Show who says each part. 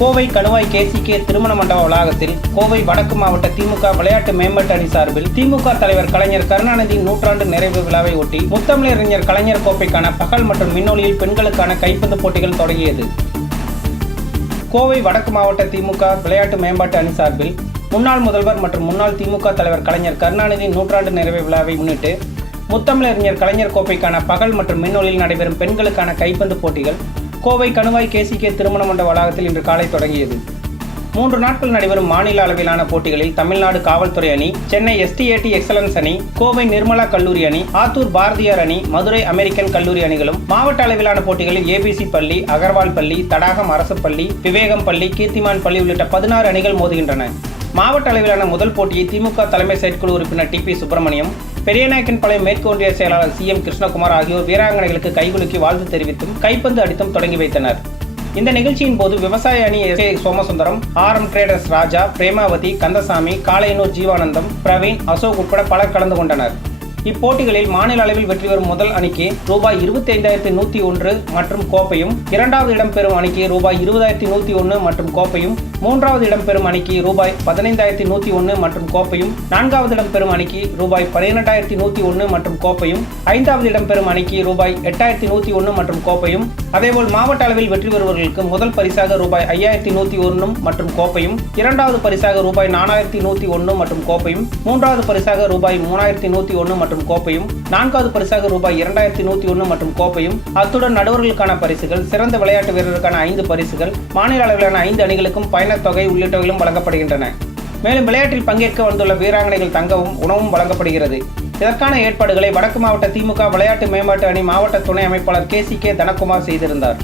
Speaker 1: கோவை கணுவாய் கேசிகே திருமண மண்டப வளாகத்தில் கோவை வடக்கு மாவட்ட திமுக விளையாட்டு மேம்பாட்டு அணி சார்பில் திமுக தலைவர் கலைஞர் கருணாநிதியின் நூற்றாண்டு நிறைவு விழாவை ஒட்டி முத்தமிழறிஞர் கலைஞர் கோப்பைக்கான பகல் மற்றும் மின்னொலியில் பெண்களுக்கான கைப்பந்து போட்டிகள் தொடங்கியது. கோவை வடக்கு மாவட்ட திமுக விளையாட்டு மேம்பாட்டு அணி சார்பில் முன்னாள் முதல்வர் மற்றும் முன்னாள் திமுக தலைவர் கலைஞர் கருணாநிதி நூற்றாண்டு நிறைவு விழாவை முன்னிட்டு முத்தமிழறிஞர் கலைஞர் கோப்பைக்கான பகல் மற்றும் மின்னொலியில் நடைபெறும் பெண்களுக்கான கைப்பந்து போட்டிகள் கோவை கணுவாய் கேசிகே திருமண மண்டப வளாகத்தில் இன்று காலை தொடங்கியது. மூன்று நாட்கள் நடைபெறும் மாநில அளவிலான போட்டிகளில் தமிழ்நாடு காவல்துறை அணி சென்னை எஸ்டிஏடி எக்ஸலன்ஸ் அணி கோவை நிர்மலா கல்லூரி அணி ஆத்தூர் பாரதியார் அணி மதுரை அமெரிக்கன் கல்லூரி அணிகளும் மாவட்ட அளவிலான போட்டிகளில் ஏபிசி பள்ளி அகர்வால் பள்ளி தடாகம் அரசு பள்ளி விவேகம் பள்ளி கீர்த்திமான் பள்ளி உள்ளிட்ட பதினாறு அணிகள் மோதுகின்றன. மாவட்ட அளவிலான முதல் போட்டியை திமுக தலைமை செயற்குழு உறுப்பினர் டி பி சுப்பிரமணியம் பெரியநாயக்கன்பாளையம் மேற்கு ஒன்றிய செயலாளர் சி எம் கிருஷ்ணகுமார் ஆகியோர் வீராங்கனைகளுக்கு கைகுலுக்கி வாழ்த்து தெரிவித்தும் கைப்பந்து அடித்தும் தொடங்கி வைத்தனர். இந்த நிகழ்ச்சியின் போது விவசாய அணி S A Somasundaram R M traders Raja Premavathi Kandasamy Kalaiyanur Jeevanandam Praveen Ashok உட்பட பலர் கலந்து கொண்டனர். இப்போட்டிகளில் மாநில அளவில் வெற்றி பெறும் முதல் அணிக்கு ரூபாய் இருபத்தி ஐந்தாயிரத்தி நூற்றி ஒன்று மற்றும் கோப்பையும் இரண்டாவது இடம் பெறும் அணிக்கு ரூபாய் இருபதாயிரத்தி நூற்றி ஒன்று மற்றும் கோப்பையும் மூன்றாவது இடம் பெறும் அணிக்கு ரூபாய் பதினைந்தாயிரத்தி நூற்றி ஒன்று மற்றும் கோப்பையும் நான்காவது இடம் பெறும் அணிக்கு ரூபாய் பதினெட்டாயிரத்தி நூற்றி ஒன்று மற்றும் கோப்பையும் ஐந்தாவது இடம் பெறும் அணிக்கு ரூபாய் எட்டாயிரத்தி நூற்றி ஒன்று மற்றும் கோப்பையும். அதேபோல் மாவட்ட அளவில் வெற்றி பெறுபவர்களுக்கு முதல் பரிசாக ரூபாய் ஐயாயிரத்தி நூற்றி ஒன்று மற்றும் கோப்பையும் இரண்டாவது பரிசாக ரூபாய் நாலாயிரத்தி நூற்றி ஒன்று மற்றும் கோப்பையும் மூன்றாவது பரிசாக ரூபாய் மூணாயிரத்தி நூற்றி ஒன்று மற்றும் கோப்பையும் நான்காவது பரிசாக ரூபாய் இரண்டாயிரத்தி நூத்தி ஒன்று மற்றும் கோப்பையும். அத்துடன் நடுவர்களுக்கான பரிசுகள் சிறந்த விளையாட்டு வீரருக்கான ஐந்து பரிசுகள் மாநில அளவிலான ஐந்து அணிகளுக்கும் பயணத் தொகை உள்ளிட்டவைகளும் வழங்கப்படுகின்றன. மேலும் விளையாட்டில் பங்கேற்க வந்துள்ள வீராங்கனைகள் தங்கவும் உணவும் வழங்கப்படுகிறது. இதற்கான ஏற்பாடுகளை வடக்கு மாவட்ட திமுக விளையாட்டு மேம்பாட்டு அணி மாவட்ட துணை அமைப்பாளர் கே சி கே தனகுமார் செய்திருந்தார்.